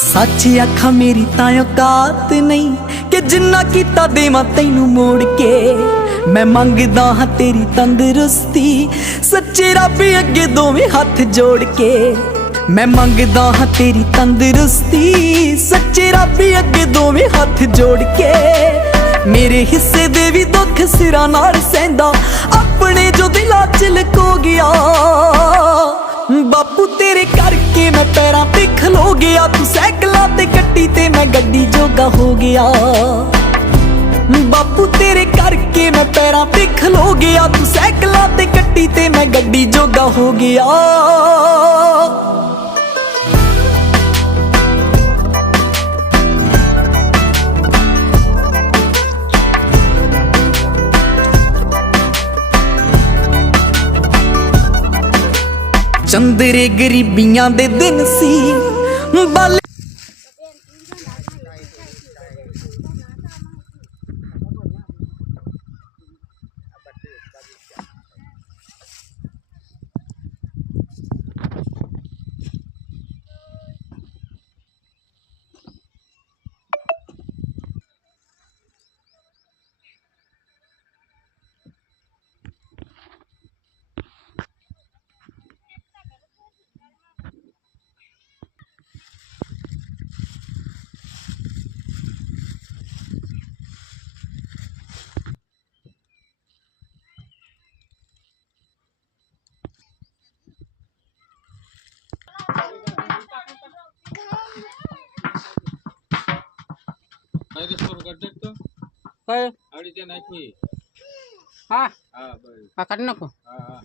सच आखा मेरी तां औकात नहीं कि जिन्ना कीता देवां तैनू मोड़ के। मैं मंगदा हां तेरी तंदरुस्ती सच्चे रब अगे दोवें हाथ जोड़ के। मैं मंगदा हां तेरी तंदरुस्ती सच्चे रब अगे दोवें हाथ जोड़ के। मेरे हिस्से दे भी दुख सिरा नाल सहंदा अपने जो दिला च लको गया। बापू तेरे करके मैं पैरां ते खलो गया। तू सैकलां ते कट्टी ते मैं गड्डी जोगा हो गया। बापू तेरे करके मैं पैरां ते खलो गया। तू सैकलां ते कट्टी ते मैं गड्डी जोगा हो गया। चंदरे गरीबियां दे दिन सी बाले काय अडीचे नाही हा हा बरं हा काढ नको हा